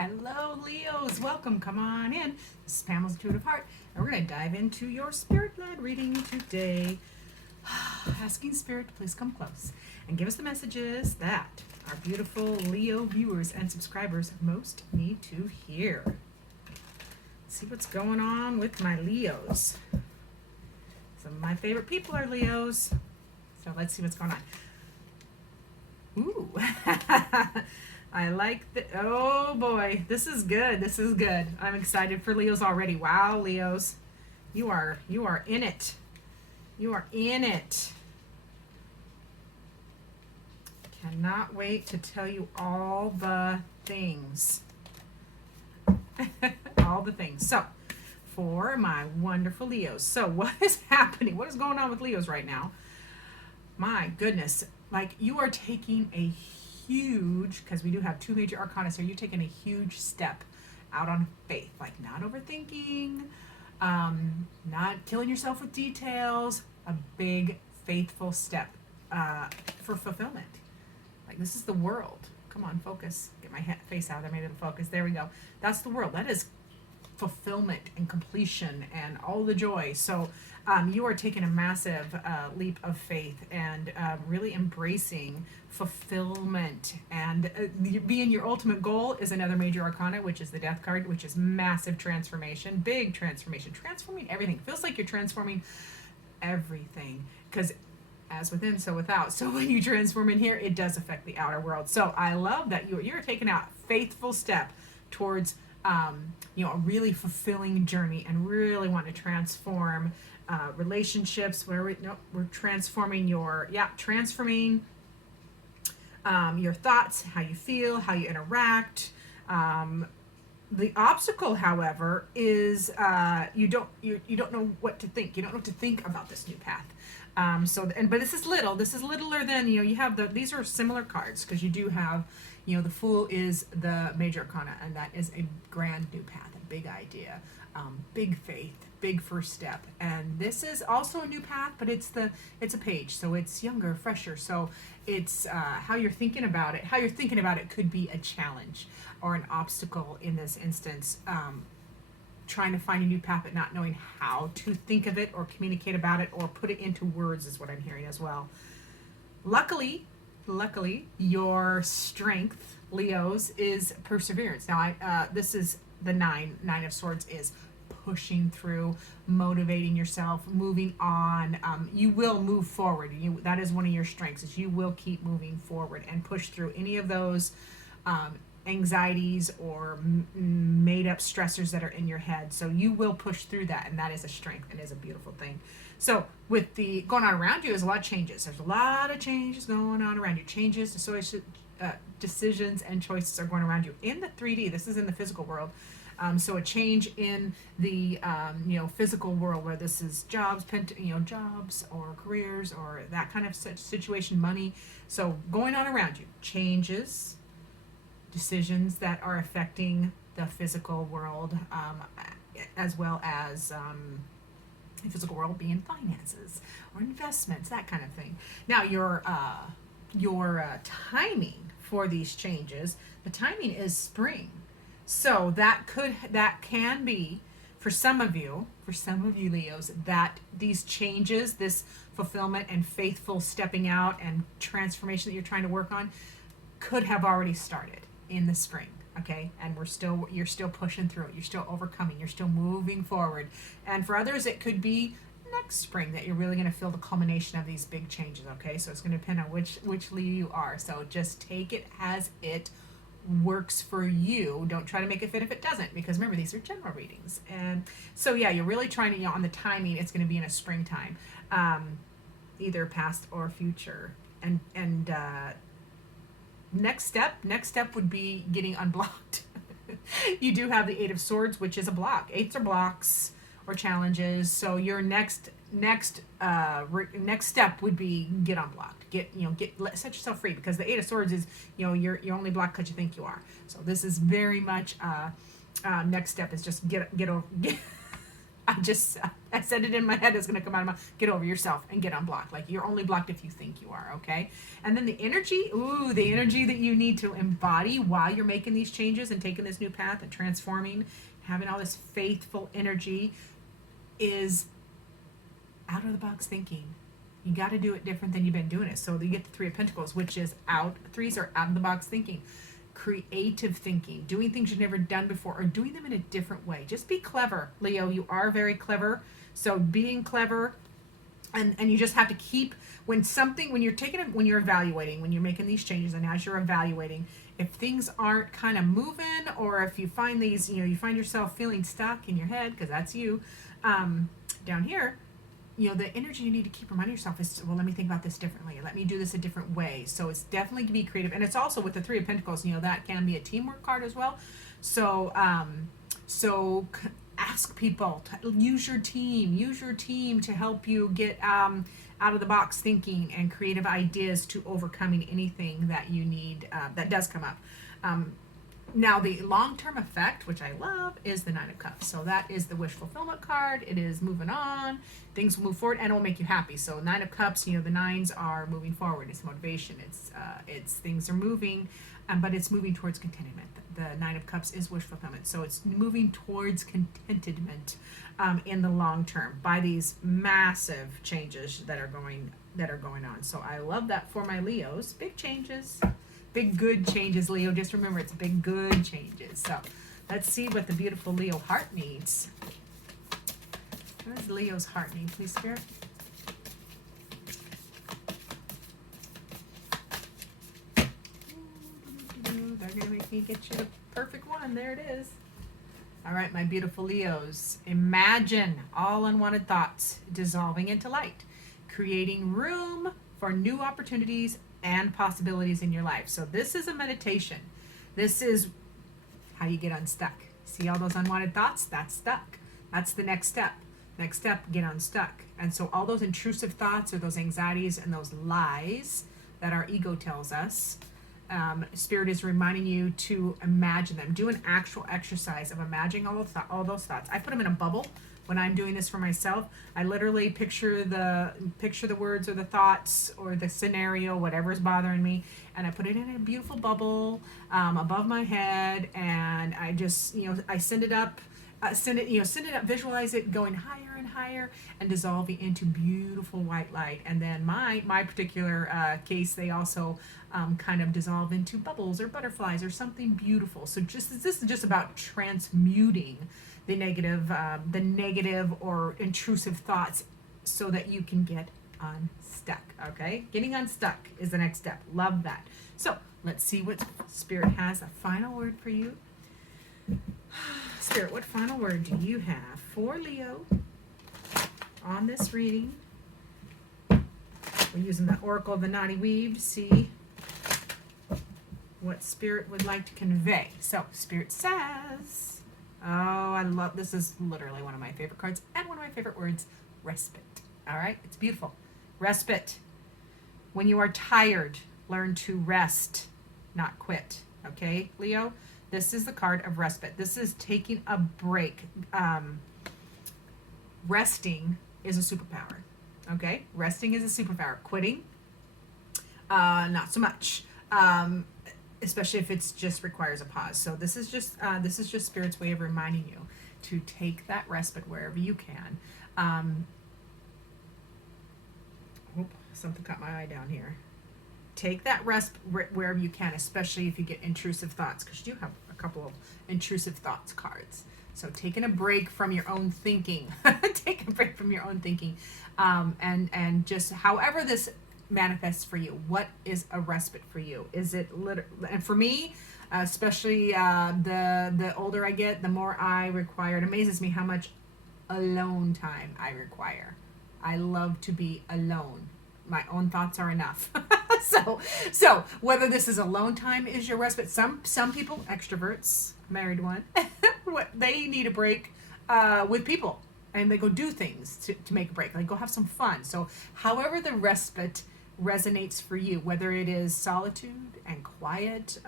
Hello, Leos. Welcome. Come on in. This is Pamela's Intuitive Heart, and we're going to dive into your spirit-led reading today. Asking Spirit to please come close and give us the messages that our beautiful Leo viewers and subscribers most need to hear. Let's see what's going on with my Leos. Some of my favorite people are Leos, so let's see what's going on. Ooh. I like the, oh boy, this is good. This is good. I'm excited for Leos already. Wow, Leos. You are in it. You are in it. Cannot wait to tell you all the things. All the things. So, for my wonderful Leos. So, what is happening? What is going on with Leos right now? My goodness. Like, you are taking a huge, because we do have two major arcana here, you're taking a huge step out on faith. Like, not overthinking, not killing yourself with details, a big faithful step for fulfillment. Like, this is the world. Come on, focus. Get my face out there, maybe it'll focus. There we go. That's the world. That is fulfillment and completion and all the joy. So you are taking a massive leap of faith and really embracing fulfillment, and being your ultimate goal is another major arcana, which is the Death card, which is massive transformation, big transformation, transforming everything. Feels like you're transforming everything, because as within, so without. So when you transform in here, it does affect the outer world. So I love that you're taking a faithful step towards a really fulfilling journey, and really want to transform relationships. We're transforming your thoughts, how you feel, how you interact. The obstacle, however, is you don't know what to think. You don't know what to think about this new path. But this is littler than, you have these are similar cards, because you do have, the Fool is the major arcana, and that is a grand new path, a big idea, big faith, big first step. And this is also a new path, but it's a page, so it's younger, fresher. So it's how you're thinking about it. How you're thinking about it could be a challenge or an obstacle in this instance. Trying to find a new path, but not knowing how to think of it or communicate about it or put it into words is what I'm hearing as well. Luckily, your strength, Leos, is perseverance. Now, this is the Nine of Swords, is pushing through, motivating yourself, moving on. You will move forward. That is one of your strengths, is you will keep moving forward and push through any of those anxieties or made up stressors that are in your head. So you will push through that, and that is a strength and is a beautiful thing. So with the going on around you is a lot of changes. There's a lot of changes going on around you. Changes, decisions and choices are going around you in the 3D. This is in the physical world. So a change in the physical world, where this is jobs, jobs or careers or that kind of situation, money. So going on around you, changes, decisions that are affecting the physical world, as well as the physical world being finances or investments, that kind of thing. Now, your timing for these changes, the timing is spring. So that can be, for some of you Leos, that these changes, this fulfillment and faithful stepping out and transformation that you're trying to work on, could have already started in the spring. Okay, and you're still pushing through it. You're still overcoming. You're still moving forward. And for others, it could be next spring that you're really going to feel the culmination of these big changes. Okay, so it's going to depend on which Leo you are. So just take it as it works for you. Don't try to make it fit if it doesn't, because remember, these are general readings. And so you're really trying to, on the timing, it's going to be in a springtime, either past or future. And next step would be getting unblocked. You do have the Eight of Swords, which is a block. Eights are blocks or challenges. So your next step would be get unblocked. Set yourself free, because the Eight of Swords is, you're only blocked because you think you are. So this is very much next step is just get over. I said it in my head. It's going to come out of my mouth. Get over yourself and get unblocked. Like, you're only blocked if you think you are, okay? And then the energy, the energy that you need to embody while you're making these changes and taking this new path and transforming, having all this faithful energy, is out of the box thinking. You got to do it different than you've been doing it. So you get the Three of Pentacles, which is threes are out of the box thinking. Creative thinking, doing things you've never done before, or doing them in a different way. Just be clever, Leo. You are very clever. So being clever, and you just have to keep, when you're evaluating, when you're making these changes, and as you're evaluating, if things aren't kind of moving, or if you find you find yourself feeling stuck in your head, because that's you, down here, the energy you need to keep reminding yourself is, well, let me think about this differently. Let me do this a different way. So it's definitely to be creative. And it's also with the Three of Pentacles, that can be a teamwork card as well. So, ask people, use your team to help you get out of the box thinking and creative ideas to overcoming anything that you need, that does come up. Now, the long-term effect, which I love, is the Nine of Cups. So that is the wish fulfillment card. It is moving on. Things will move forward, and it will make you happy. So Nine of Cups, the nines are moving forward. It's motivation. It's things are moving, but it's moving towards contentment. The Nine of Cups is wish fulfillment. So it's moving towards contentment in the long term by these massive changes that are going on. So I love that for my Leos. Big changes. Big good changes, Leo. Just remember, it's big good changes. So let's see what the beautiful Leo heart needs. What does Leo's heart need, please, Spirit? They're going to make me get you the perfect one. There it is. All right, my beautiful Leos. Imagine all unwanted thoughts dissolving into light, creating room for new opportunities and possibilities in your life. So this is a meditation. This is how you get unstuck. See all those unwanted thoughts? That's stuck. That's the next step. Next step, get unstuck. And so all those intrusive thoughts or those anxieties and those lies that our ego tells us, Spirit is reminding you to imagine them. Do an actual exercise of imagining all those thoughts. I put them in a bubble. When I'm doing this for myself, I literally picture the words or the thoughts or the scenario, whatever's bothering me, and I put it in a beautiful bubble above my head, and I just, I send it up, visualize it going higher and higher and dissolving into beautiful white light. And then my particular case, they also kind of dissolve into bubbles or butterflies or something beautiful. So this is just about transmuting the negative or intrusive thoughts so that you can get unstuck. Okay, getting unstuck is the next step. Love that. So let's see what Spirit has. A final word for you. Spirit, what final word do you have for Leo on this reading? We're using the Oracle of the Naughty Weave to see what Spirit would like to convey. So Spirit says, I love, this is literally one of my favorite cards and one of my favorite words, respite. All right, it's beautiful. Respite. When you are tired, learn to rest, not quit. Okay, Leo? This is the card of respite. This is taking a break. Resting is a superpower. Okay? Resting is a superpower. Quitting, not so much. Especially if it's just requires a pause. So this is just Spirit's way of reminding you to take that respite wherever you can. Something caught my eye down here. Take that rest wherever you can, especially if you get intrusive thoughts, because you do have a couple of intrusive thoughts cards. So taking a break from your own thinking. Take a break from your own thinking. And just however this manifests for you. What is a respite for you? Is it and for me, especially the older I get, the more I require. It amazes me how much alone time I require. I love to be alone. My own thoughts are enough. So whether this is alone time is your respite. Some people, extroverts, married one, they need a break with people, and they go do things to make a break. Like go have some fun. So however the respite resonates for you, whether it is solitude and quiet,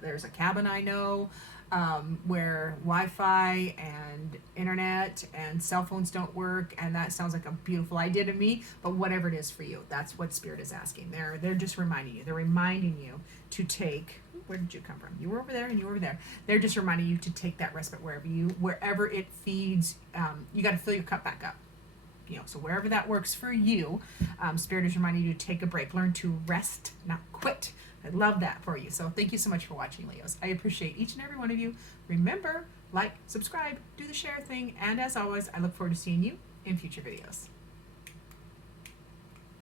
there's a cabin I know where Wi-Fi and internet and cell phones don't work, and that sounds like a beautiful idea to me. But whatever it is for you, that's what Spirit is asking. They're just reminding you. They're reminding you to take. Where did you come from? You were over there, and you were over there. They're just reminding you to take that respite wherever it feeds. You got to fill your cup back up. So wherever that works for you, Spirit is reminding you to take a break. Learn to rest, not quit. I love that for you. So thank you so much for watching, Leos. I appreciate each and every one of you. Remember, like, subscribe, do the share thing, and as always, I look forward to seeing you in future videos.